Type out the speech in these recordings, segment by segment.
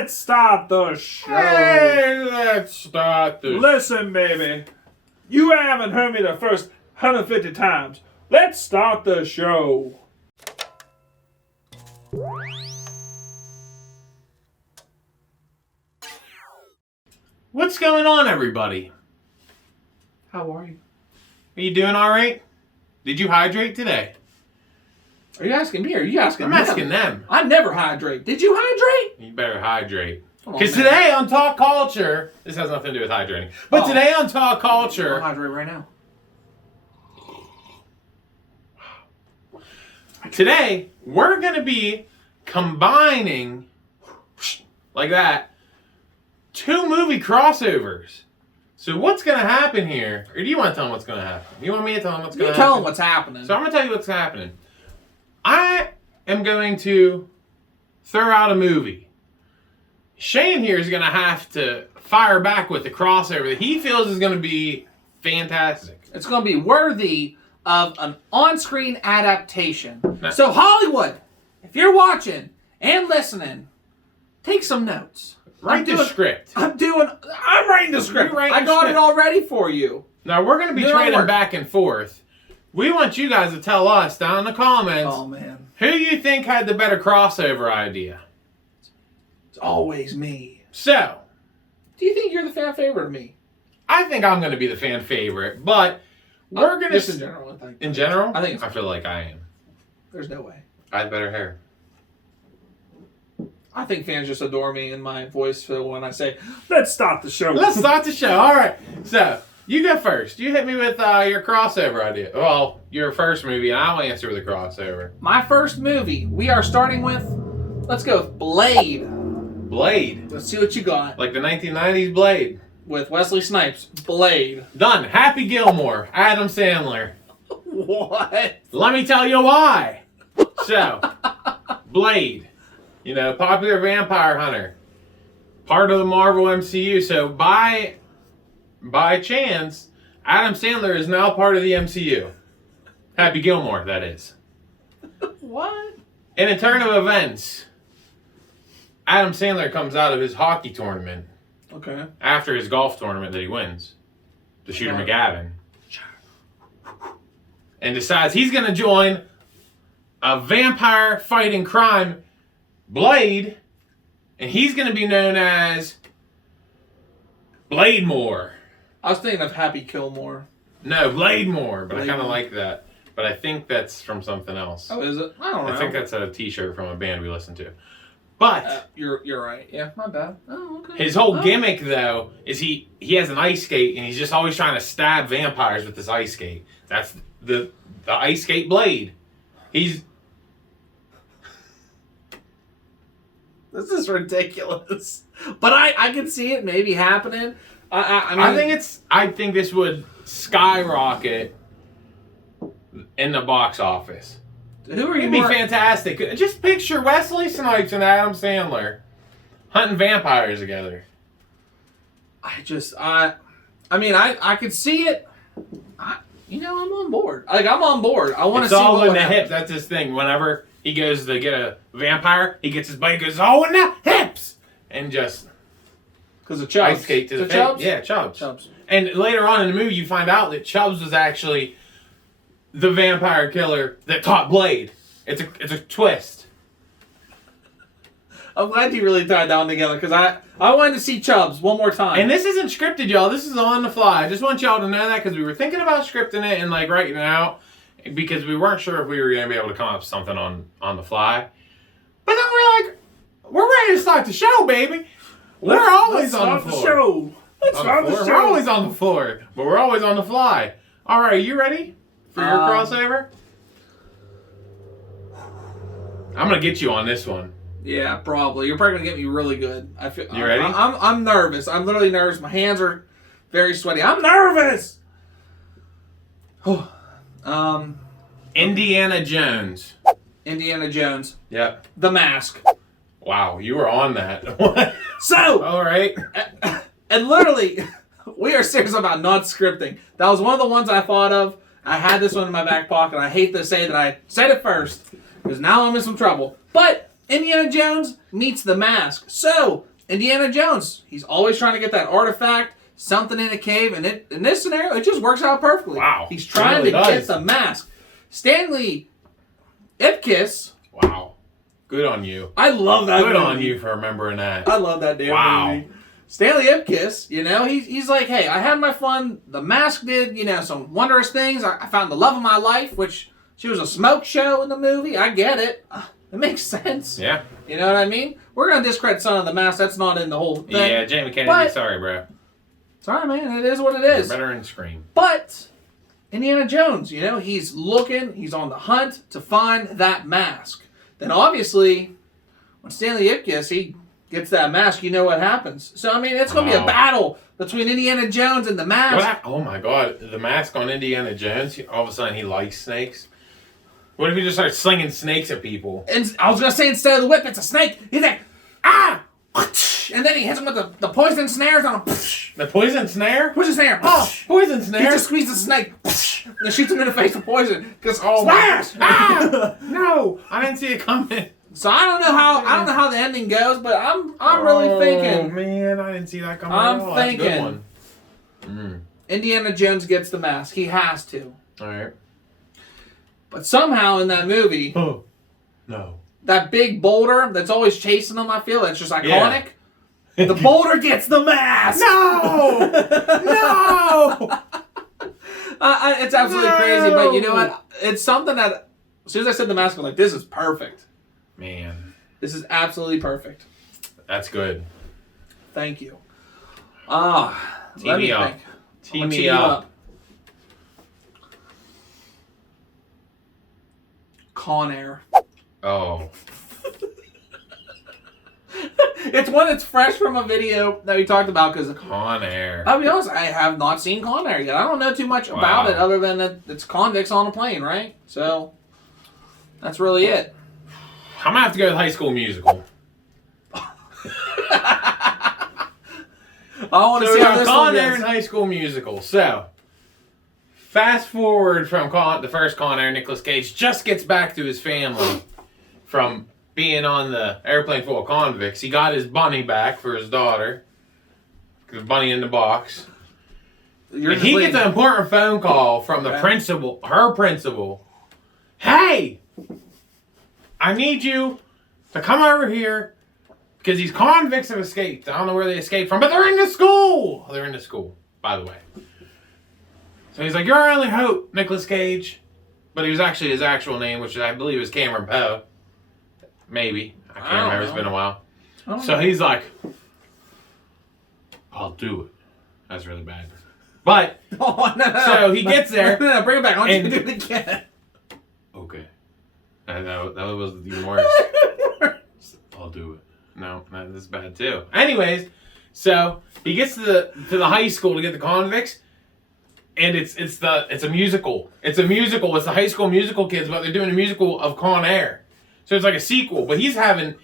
Let's start the show. Hey, let's start the Listen, baby. You haven't heard me the first 150 times. Let's start the show. What's going on, everybody? How are you? Are you doing all right? Did you hydrate today? Are you asking me or are you asking I'm them? asking them. I never hydrate. Did you hydrate? You better hydrate. Come on, Because man. today on Talk Culture, this has nothing to do with hydrating, but today on Talk I'll Culture, hydrate right now. today we're going to be combining, like that, two movie crossovers. So what's going to happen here? Or do you want to tell them what's going to happen? You want me to tell them what's going You to happen? tell them what's happening. So I'm going to tell you what's happening. I am going to throw out a movie. Shane here is going to have to fire back with the crossover that he feels is going to be fantastic. It's going to be worthy of an on-screen adaptation. No. So Hollywood, if you're watching and listening, take some notes. Write the script. I'm writing the script. You write I the got script. it all ready for you. Now we're going to be Do trading homework. back and forth. We want you guys to tell us down in the comments Oh, man. who you think had the better crossover idea. It's always me. So, Do you think you're the fan favorite of me? I think I'm going to be the fan favorite, but we're going Just to... in general, I think. In general? I think I feel like I am. There's no way. I have better hair. I think fans just adore me and my voice when I say, let's start the show. Let's start the show. All right. So, you go first. You hit me with your crossover idea. Well, your first movie, and I'll answer with a crossover. My first movie, we are starting with, let's go with Blade. Blade. Let's see what you got. Like the 1990s Blade. With Wesley Snipes. Blade. Done. Happy Gilmore. Adam Sandler. What? Let me tell you why. So, Blade. You know, popular vampire hunter. Part of the Marvel MCU. So, by chance, Adam Sandler is now part of the MCU. Happy Gilmore, that is. What? In a turn of events, Adam Sandler comes out of his hockey tournament Okay. after his golf tournament that he wins, the Shooter Right. McGavin, and decides he's going to join a vampire fighting crime, Blade, and he's going to be known as Blademore. I was thinking of Happy Gilmore. No, Blademore, but I kind of Blademore. like that. But I think that's from something else. Oh, is it? I don't know. I think that's a t-shirt from a band we listen to. But You're right. Yeah, my bad. Oh, okay. his whole gimmick, though, is he has an ice skate, and he's just always trying to stab vampires with this ice skate. That's the ice skate Blade. He's... This is ridiculous. But I can see it maybe happening. I mean, I think this would skyrocket in the box office. who are you It'd be more... fantastic. Just picture Wesley Snipes and Adam Sandler hunting vampires together. I could see it. I'm on board. I'm on board. I want to It's see all what in would the happen. hips. That's his thing. Whenever he goes to get a vampire, he gets his buddy, goes, all in the hips! And just Because of Chubbs. ice skate to the face. Chubbs? Yeah, Chubbs. Chubbs. And later on in the movie, you find out that Chubbs was actually the vampire killer that taught Blade. It's a twist. I'm glad you really tied down together because I wanted to see Chubbs one more time. And this isn't scripted, y'all. This is on the fly. I just want y'all to know that because we were thinking about scripting it and like writing it out because we weren't sure if we were going to be able to come up with something on the fly. But then we're like, we're ready to start the show, baby. We're always on the floor. show. Let's start the show. We're always on the floor, but we're always on the fly. All right, you ready for your crossover? I'm going to get you on this one. Yeah, probably. You're probably gonna get me really good. I feel. You ready? I'm nervous. I'm literally nervous. My hands are very sweaty. I'm nervous. Indiana Jones. Indiana Jones. Yep. The Mask. Wow, you were on that. So, All right. and literally, we are serious about not scripting. That was one of the ones I thought of. I had this one in my back pocket. I hate to say that I said it first because now I'm in some trouble. But Indiana Jones meets the mask. So, Indiana Jones, he's always trying to get that artifact, something in a cave, and in this scenario, it just works out perfectly. Wow. He's trying to get the mask. Stanley Ipkiss. Wow. Good on you. I love that movie. Good on you for remembering that. I love that damn movie. Stanley Ipkiss, you know, he's like, hey, I had my fun. The mask did, you know, some wondrous things. I found the love of my life, which she was a smoke show in the movie. I get it. It makes sense. Yeah. You know what I mean? We're going to discredit Son of the Mask. That's not in the whole thing. Yeah, Jamie Kennedy, sorry, bro. Sorry, man. It is what it is. You're better in Scream. But Indiana Jones, you know, he's looking. He's on the hunt to find that mask. Then obviously, when Stanley Ipkiss, he gets that mask, you know what happens. So, I mean, it's going to be a battle between Indiana Jones and the mask. Oh, my God. The mask on Indiana Jones, all of a sudden he likes snakes. What if he just starts slinging snakes at people? And I was going to say, instead of the whip, it's a snake. He's like, ah! And then he hits him with the poison snares on him. The poison snare? Poison snare. Oh, poison snare? He just squeezes the snake. And shoots him in the face with poison. Because smash! Ah! No! I didn't see it coming. So I don't know how the ending goes, but I'm really thinking. Oh man, I didn't see that coming. I'm thinking. That's a good one. Indiana Jones gets the mask. He has to. All right. But somehow in that movie, no, that big boulder that's always chasing him, I feel that's just iconic. Yeah. The boulder gets the mask. No, no. It's absolutely crazy, but you know what? It's something that as soon as I said the mask, I'm like, this is perfect. Man, this is absolutely perfect. That's good. Thank you. Tee me up. Tee me up. Conair. Oh. It's one that's fresh from a video that we talked about because Conair. I'll be honest, I have not seen Conair yet. I don't know too much about it other than that it's convicts on a plane, right? So that's really it. I'm gonna have to go with High School Musical. I want to see how this one Conair goes. and High School Musical. So, fast forward from the first Conair, Nicolas Cage just gets back to his family from being on the airplane full of convicts. He got his bunny back for his daughter. The bunny in the box. And he gets an important phone call from the principal, her principal. Hey! I need you to come over here because these convicts have escaped. I don't know where they escaped from, but they're in the school. They're in the school, by the way. So he's like, you're our only hope, Nicolas Cage. But he was actually his actual name, which I believe is Cameron Poe. Maybe. I can't remember. It's been a while. So he's like, I'll do it. That's really bad. But, so he gets there. No, bring it back. I want you to do it again. Okay. That was even worse. I'll do it. No, this is bad too. Anyways, so he gets to the high school to get the convicts, and it's a musical. It's a musical. It's the High School Musical kids, but they're doing a musical of Conair. So it's like a sequel, but he's having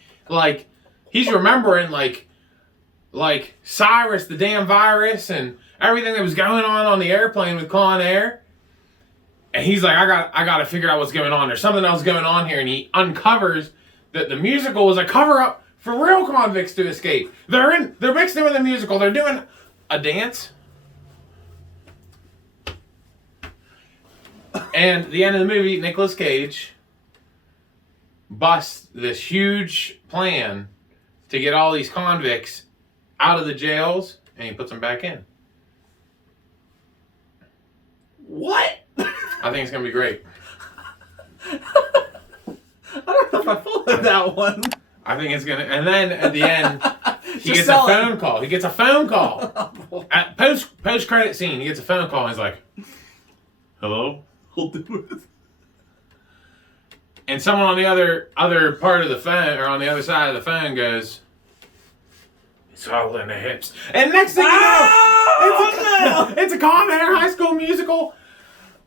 he's remembering like Cyrus the damn virus and everything that was going on the airplane with Conair. And he's like, I got to figure out what's going on. There's something else going on here. And he uncovers that the musical is a cover-up for real convicts to escape. They're mixed in with the musical. They're doing a dance. And at the end of the movie, Nicolas Cage busts this huge plan to get all these convicts out of the jails, and he puts them back in. What? I think it's going to be great. I don't know if I followed that one. I think it's going to... And then at the end, he gets a phone call. He gets a phone call. At post-credit scene, he gets a phone call, and he's like, hello? I'll do it. And someone on the other part of the phone, or on the other side of the phone goes, it's all in the hips. And next thing you know, it's a Conair High School Musical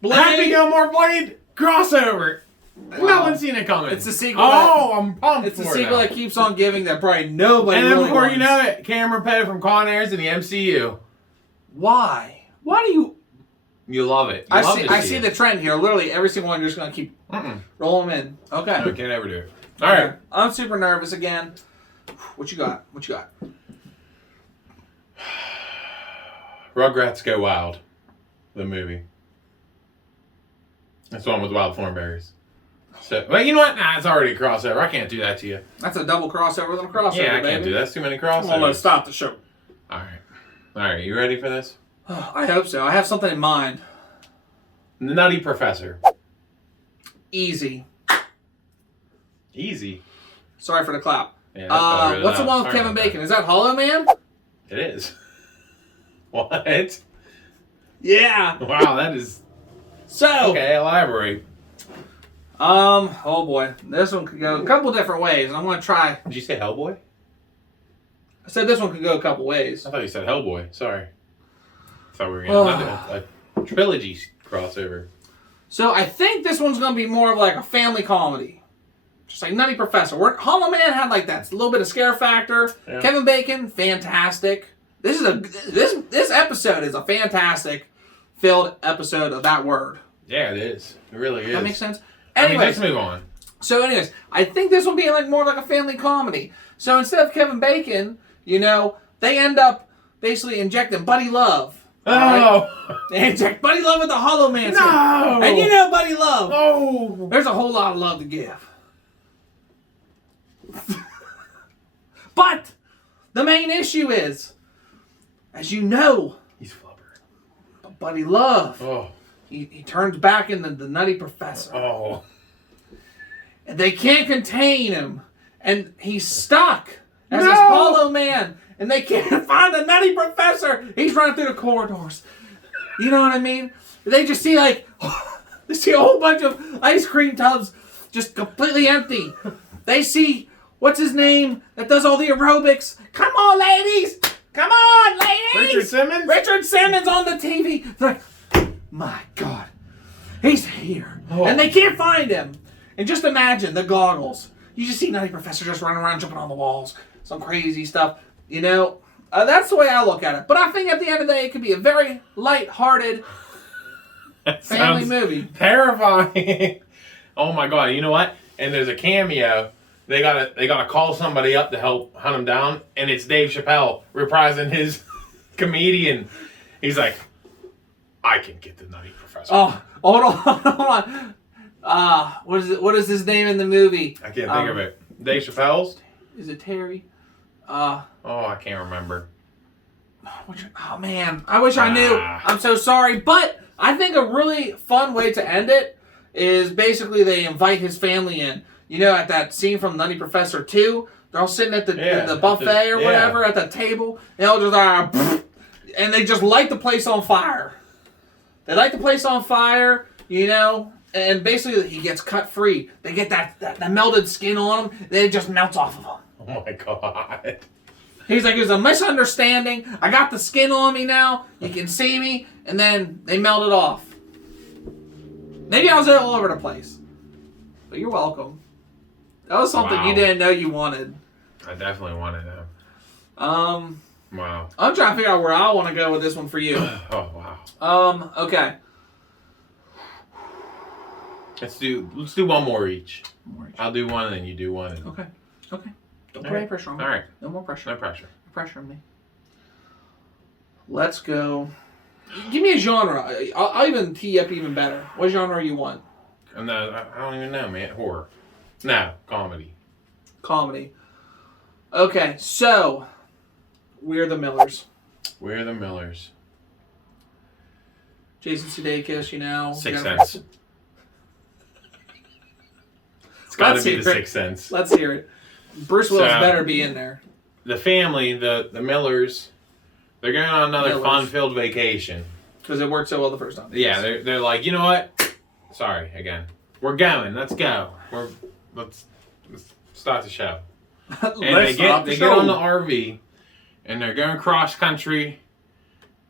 Happy Gilmore Blade crossover. Wow. No one's seen it coming. It's a sequel. I'm pumped. It's a sequel that keeps on giving that probably nobody. And then really before wants. you know it, Cameron Poe from Conair's in the MCU. Why? Why do you? You love it. I see the trend here. Literally every single one. You're just gonna keep rolling them in. Okay. No, we can't ever do it. All right. I'm super nervous again. What you got? What you got? Rugrats Go Wild, the movie. That's the one with wild thornberries. So, well, you know what? Nah, it's already a crossover. I can't do that to you. That's a double crossover than a crossover, Yeah, I baby. can't do that. That's too many crossovers. Come on, let's stop the show. All right. You ready for this? I hope so. I have something in mind. The Nutty Professor. Easy. Easy. Sorry for the clap. Yeah, really what's the loud. one with Sorry Kevin about Bacon? Is that Hollow Man? that. It is. What? Yeah. Wow, that is... So. Okay, elaborate. Oh boy. This one could go a couple different ways. I'm going to try. Did you say Hellboy? I said this one could go a couple ways. I thought you said Hellboy. Sorry. I thought we were going to do a trilogy crossover. So I think this one's going to be more of like a family comedy. Just like Nutty Professor. Hollow Man had like that. It's a little bit of scare factor. Yeah. Kevin Bacon, fantastic. This episode is a fantastic filled episode of that word. Yeah, it is. It really is. That makes sense? Anyways, let's move on. So anyways, I think this will be like more like a family comedy. So instead of Kevin Bacon, they end up basically injecting Buddy Love. Oh! Right? They inject Buddy Love with the Hollow Man. No! And Buddy Love. Oh! There's a whole lot of love to give. But the main issue is, as you know, he's flubber. Buddy Love. Oh. He turns back into the Nutty Professor. Oh. And they can't contain him. And he's stuck as this Hollow Man. And they can't find the Nutty Professor. He's running through the corridors. You know what I mean? They just see they see a whole bunch of ice cream tubs just completely empty. They see, what's his name, that does all the aerobics. Come on, ladies. Come on, ladies. Richard Simmons? Richard Simmons on the TV. They're like, my God, he's here. Oh. And they can't find him. And just imagine the goggles. You just see Nutty Professor just running around, jumping on the walls. Some crazy stuff. That's the way I look at it. But I think at the end of the day, it could be a very light-hearted family movie. Terrifying. Oh my God! You know what? And there's a cameo. They gotta call somebody up to help hunt him down, and it's Dave Chappelle reprising his comedian. He's like, "I can get the Nutty Professor." Oh, hold on. What is his name in the movie? I can't think of it. Dave Chappelle's? Is it Terry? I can't remember. Oh man, I wish I knew. I'm so sorry, but I think a really fun way to end it is basically they invite his family in. At that scene from Nutty Professor 2, they're all sitting at the buffet or whatever at the table, and they'll just and they just light the place on fire. They light the place on fire, and basically he gets cut free. They get that melted skin on him, and it just melts off of him. Oh my God. He's like, it was a misunderstanding. I got the skin on me now. You can see me. And then they melted off. Maybe I was all over the place. But you're welcome. That was something you didn't know you wanted. I definitely wanted that. Wow. I'm trying to figure out where I want to go with this one for you. Oh, wow. Okay. Let's do one more each. I'll do one and then you do one. Okay. Don't put any pressure on me. All right. No more pressure. No pressure. No pressure on me. Let's go. Give me a genre. I'll even tee you up even better. What genre you want? No, I don't even know, man. Horror. No, comedy. Comedy. Okay, so We're the Millers. We're the Millers. Jason Sudeikis, Sixth Sense. It's got to be the Sixth Sense. Let's hear it. Bruce Willis better be in there. The family, the Millers, they're going on another fun-filled vacation. Because it worked so well the first time. Yeah, they're like, you know what? Sorry, again. We're going. Let's go. Let's start the show. And they get on the RV, and they're going cross country,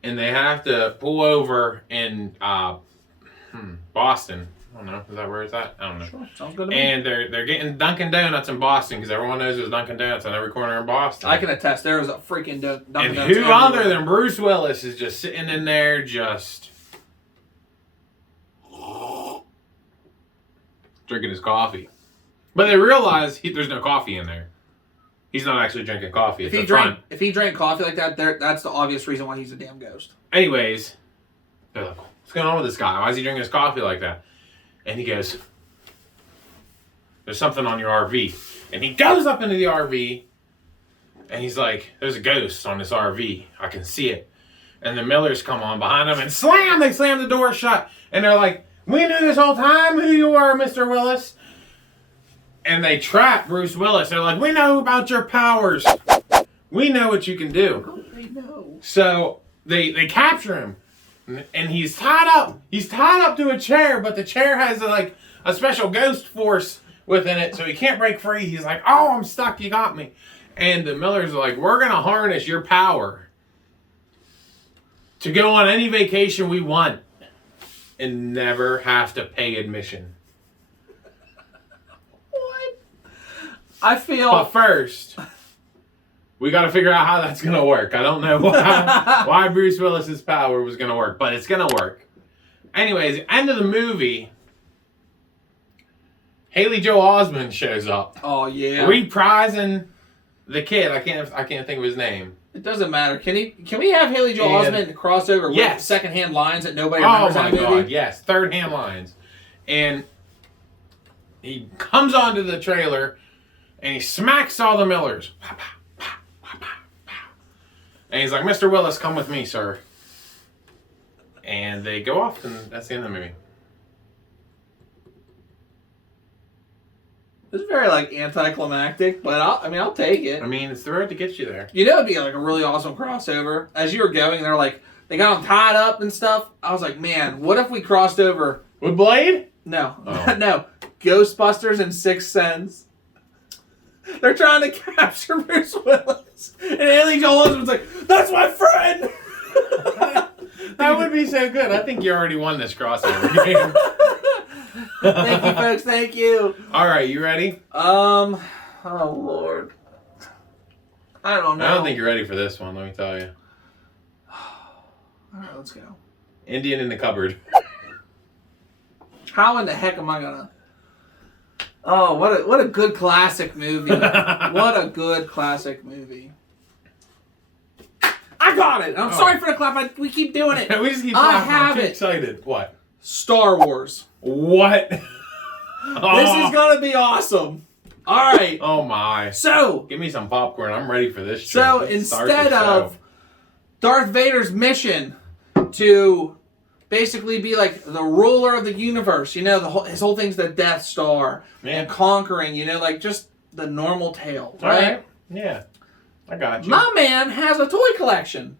and they have to pull over in Boston. I don't know. Is that where it's at? I don't know. Sure. Sounds good to me. And they're getting Dunkin' Donuts in Boston because everyone knows there's Dunkin' Donuts on every corner in Boston. I can attest. There was a freaking Dunkin' Donuts. And who other than Bruce Willis is just sitting in there just drinking his coffee. But they realize there's no coffee in there. He's not actually drinking coffee. If he drank coffee like that, that's the obvious reason why he's a damn ghost. Anyways, they're like, what's going on with this guy? Why is he drinking his coffee like that? And he goes, there's something on your RV. And he goes up into the RV, and he's like, there's a ghost on this RV. I can see it. And the Millers come on behind him and they slam the door shut. And they're like, we knew this whole time who you are, Mr. Willis. And they trap Bruce Willis. They're like, we know about your powers. We know what you can do. They know. So they capture him. And he's tied up. He's tied up to a chair, but the chair has a special ghost force within it, so he can't break free. He's like, oh, I'm stuck. You got me. And the Millers are like, we're going to harness your power to go on any vacation we want and never have to pay admission. I feel. But first, we got to figure out how that's going to work. I don't know why Bruce Willis's power was going to work, but it's going to work. Anyways, end of the movie, Haley Joel Osment shows up. Oh yeah. Reprising the kid. I can't think of his name. It doesn't matter. Can we have Haley Joel Osment cross over with secondhand lines that nobody remembers in the movie? Oh my god, yes, third hand lines. And he comes onto the trailer and he smacks all the Millers. And he's like, Mr. Willis, come with me, sir. And they go off, and that's the end of the movie. It's very anticlimactic, but I'll take it. I mean, it's the road to get you there. You know, it'd be a really awesome crossover. As you were going, they got them tied up and stuff. I was like, man, what if we crossed over with Blade? No, no, Ghostbusters and Sixth Sense. They're trying to capture Bruce Willis, and Haley Joel Osment's like, "That's my friend." That would be so good. I think you already won this crossover game. Thank you, folks. Thank you. All right, you ready? Oh Lord, I don't know. I don't think you're ready for this one. Let me tell you. All right, let's go. Indian in the Cupboard. How in the heck am I gonna? Oh, what a good classic movie. What a good classic movie. I got it. I'm sorry for the clap. We keep doing it. We just keep clapping. I have I'm it. Excited. What? Star Wars. What? This is gonna be awesome. All right. Oh my. So give me some popcorn. I'm ready for this. So instead of Darth Vader's mission to basically be like the ruler of the universe, his whole thing's the Death Star and conquering, just the normal tale, right? All right. Yeah, I got you. My man has a toy collection.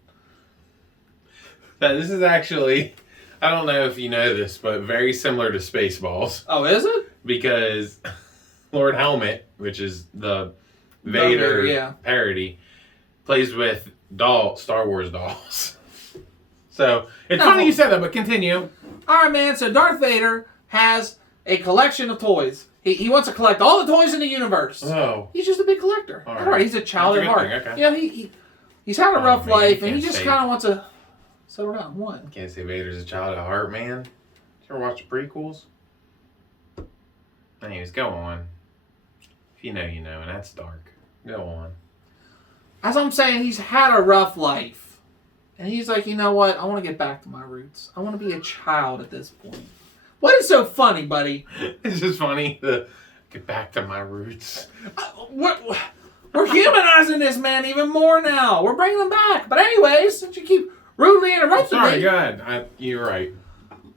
This is actually, I don't know if you know this, but very similar to Spaceballs. Oh, is it? Because Lord Helmet, which is the Vader parody, plays with Star Wars dolls. So, it's funny you said that, but continue. All right, man. So, Darth Vader has a collection of toys. He wants to collect all the toys in the universe. Oh. He's just a big collector. All right. He's a child at heart. Okay. He's had a rough life, and he just kind of wants to settle down. What? Can't say Vader's a child at heart, man. Did you ever watch the prequels? Anyways, go on. If you know, you know, and that's dark. Go on. As I'm saying, he's had a rough life. And he's like, you know what? I want to get back to my roots. I want to be a child at this point. What is so funny, buddy? It's just funny to get back to my roots. We're humanizing this man even more now. We're bringing him back. But anyways, since you keep rudely interrupting me. Go ahead. You're right.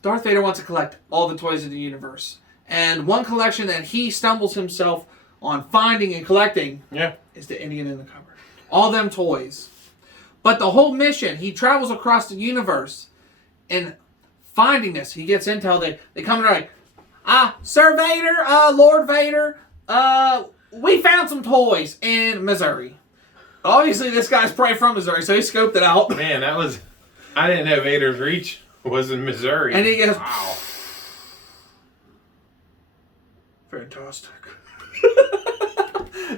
Darth Vader wants to collect all the toys in the universe. And one collection that he stumbles himself on finding and collecting is the Indian in the Cupboard. All them toys. But the whole mission, he travels across the universe and finding this. He gets intel. They come and they're like, Sir Vader, Lord Vader, we found some toys in Missouri. Obviously, this guy's probably from Missouri, so he scoped it out. Man, I didn't know Vader's reach was in Missouri. And he goes, wow. Fantastic.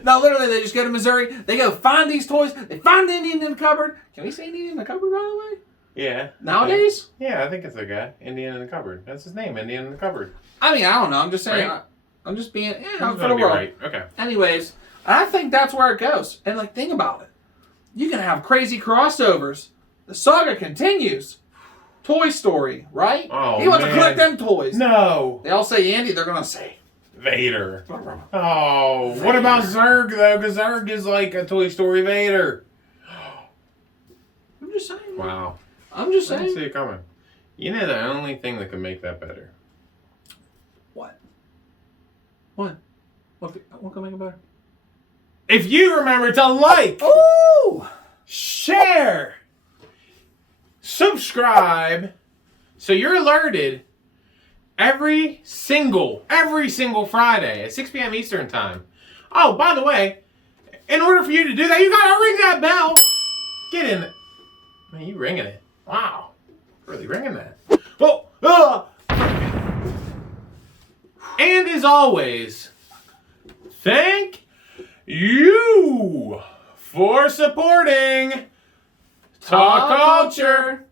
No, literally, they just go to Missouri. They go find these toys. They find the Indian in the Cupboard. Can we say Indian in the Cupboard, by the way? Yeah. Nowadays? Yeah, I think it's a guy. Indian in the Cupboard. That's his name, Indian in the Cupboard. I mean, I don't know. I'm just saying. Right? I'm just being, It's for the gonna be world. right. Okay. Anyways, I think that's where it goes. And like, think about it. You can have crazy crossovers. The saga continues. Toy Story, right? Oh, He wants to man. collect them toys. No. They all say Andy, they're gonna say Vader. Oh, what about Zurg though? Because Zurg is like a Toy Story Vader. I'm just saying. Wow. I'm just I didn't saying. see it coming. You know the only thing that could make that better? What? What can make it better? If you remember to like, Ooh! share, subscribe, so you're alerted every single Friday at 6 p.m. Eastern time. Oh, by the way, in order for you to do that, you gotta ring that bell. Get in it. Man, you ringing it. Wow. Really ringing that. Oh, and as always, thank you for supporting Talk Culture.